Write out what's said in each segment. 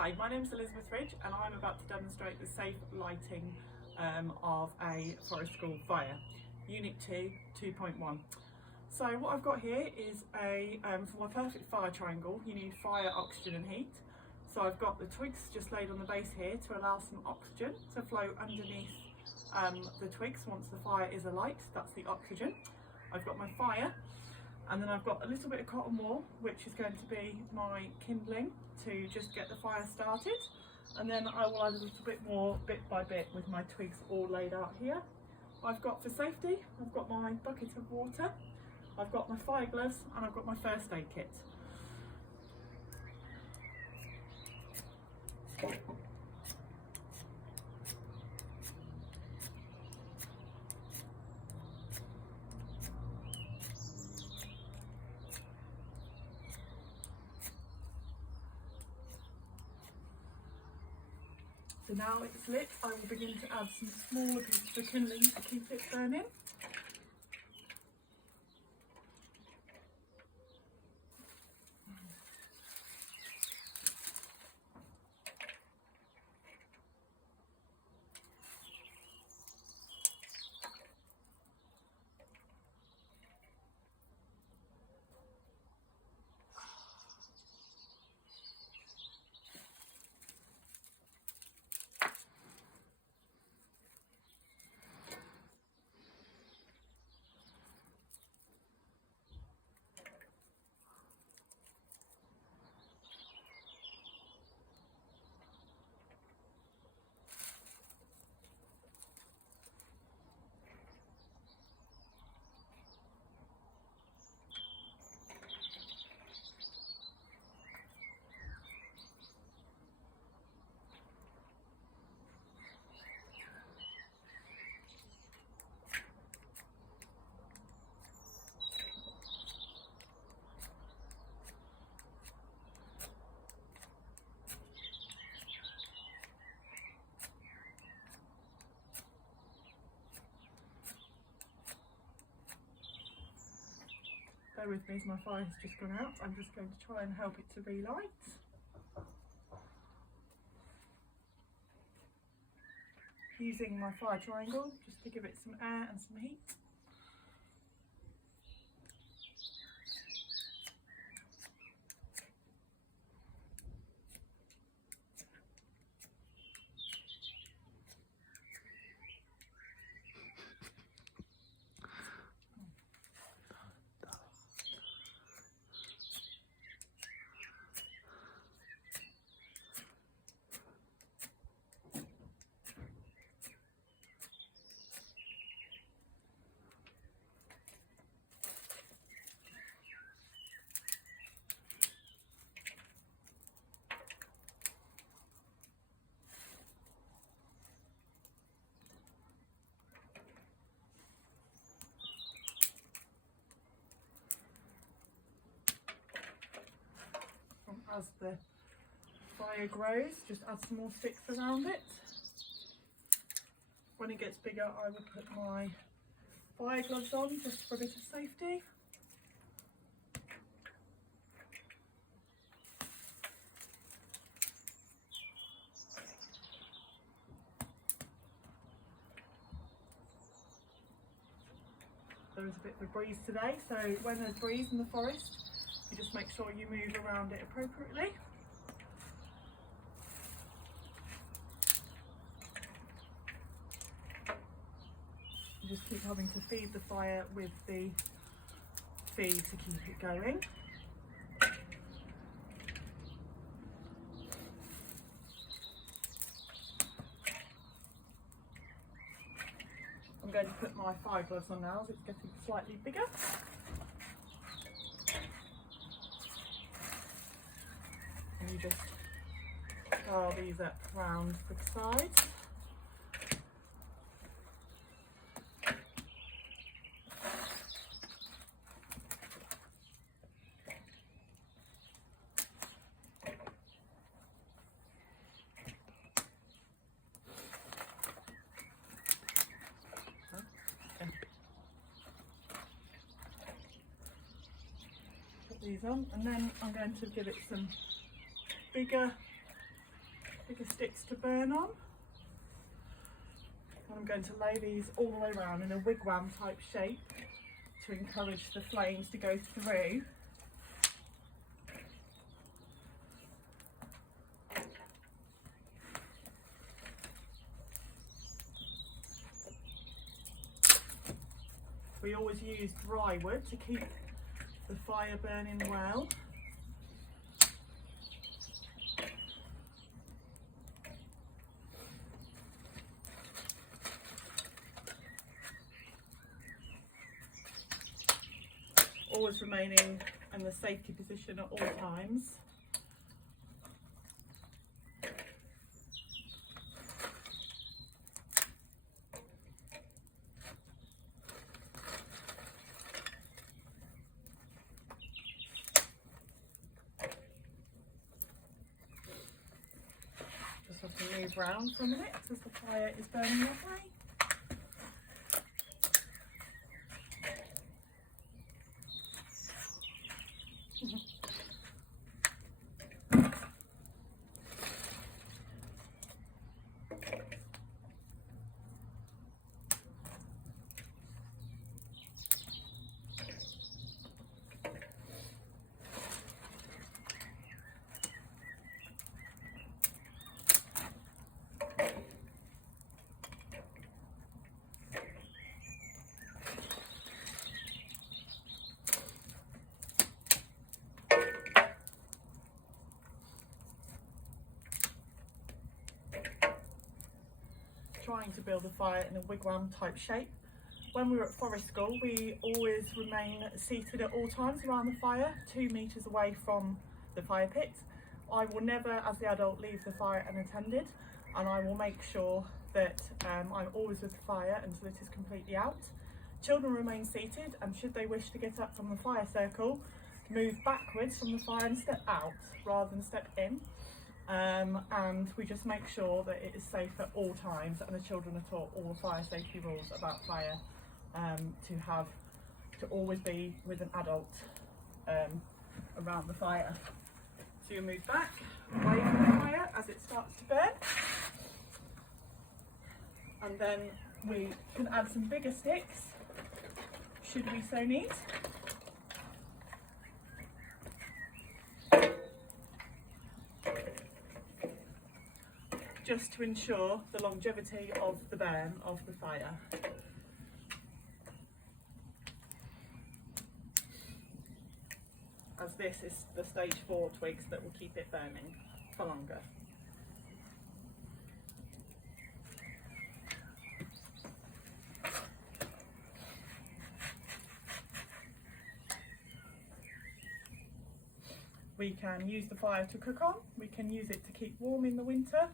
Hi, my name is Elizabeth Ridge and I'm about to demonstrate the safe lighting of a forest school fire, Unit 2, 2.1. So what I've got here is for my perfect fire triangle, you need fire, oxygen and heat. So I've got the twigs just laid on the base here to allow some oxygen to flow underneath the twigs once the fire is alight. That's the oxygen. I've got my fire, and then I've got a little bit of cotton wool, which is going to be my kindling to just get the fire started. And then I will add a little bit more bit by bit with my twigs all laid out here. I've got, for safety, I've got my bucket of water, I've got my fire gloves, and I've got my first aid kit. So now it's lit, I will begin to add some smaller pieces of kindling to keep it burning. Bear with me as my fire has just gone out. I'm just going to try and help it to relight. Using my fire triangle just to give it some air and some heat. As the fire grows, just add some more sticks around it. When it gets bigger, I will put my fire gloves on just for a bit of safety. There is a bit of a breeze today, so when there's breeze in the forest, you just make sure you move around it appropriately. You just keep having to feed the fire with the feed to keep it going. I'm going to put my fire gloves on now as it's getting slightly bigger. And you just dial these up round the sides. Put these on, and then I'm going to give it some bigger bigger sticks to burn on. And I'm going to lay these all the way around in a wigwam type shape to encourage the flames to go through. We always use dry wood to keep the fire burning well. Always remaining in the safety position at all times. Just have to move around for a minute as the fire is burning away. Trying to build a fire in a wigwam type shape. When we were at forest school, we always remain seated at all times around the fire, 2 meters away from the fire pit. I will never, as the adult, leave the fire unattended, and I will make sure that I'm always with the fire until it is completely out. Children remain seated, and should they wish to get up from the fire circle, move backwards from the fire and step out rather than step in. And we just make sure that it is safe at all times, and the children are taught all the fire safety rules about fire, to always be with an adult around the fire. So you move back away from the fire as it starts to burn, and then we can add some bigger sticks should we so need. Just to ensure the longevity of the burn of the fire. As this is the stage 4 twigs that will keep it burning for longer. We can use the fire to cook on, we can use it to keep warm in the winter,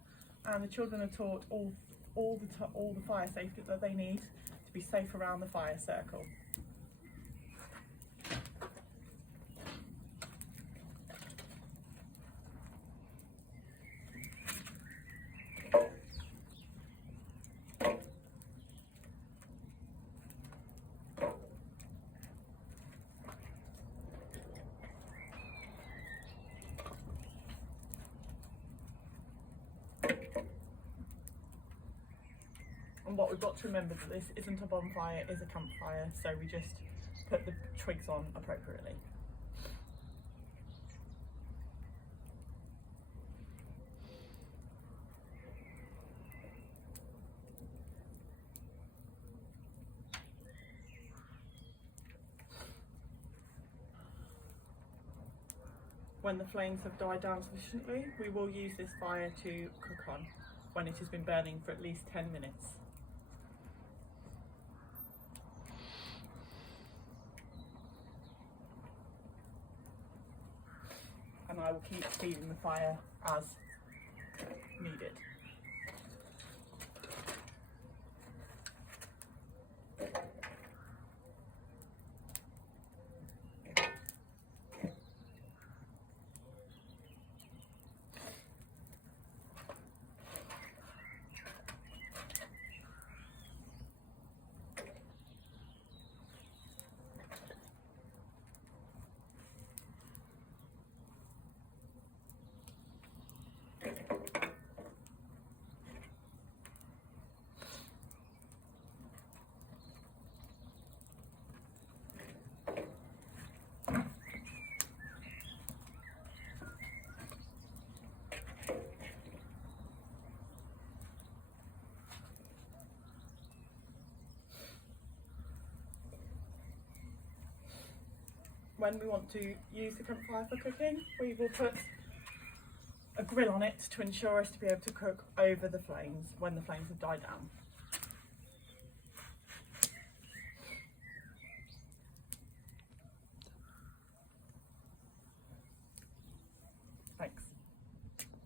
and the children are taught all the fire safety that they need to be safe around the fire circle. And what we've got to remember, that this isn't a bonfire, it is a campfire, so we just put the twigs on appropriately. When the flames have died down sufficiently, we will use this fire to cook on when it has been burning for at least 10 minutes. And I will keep feeding the fire as needed. when we want to use the campfire for cooking, we will put a grill on it to ensure us to be able to cook over the flames when the flames have died down.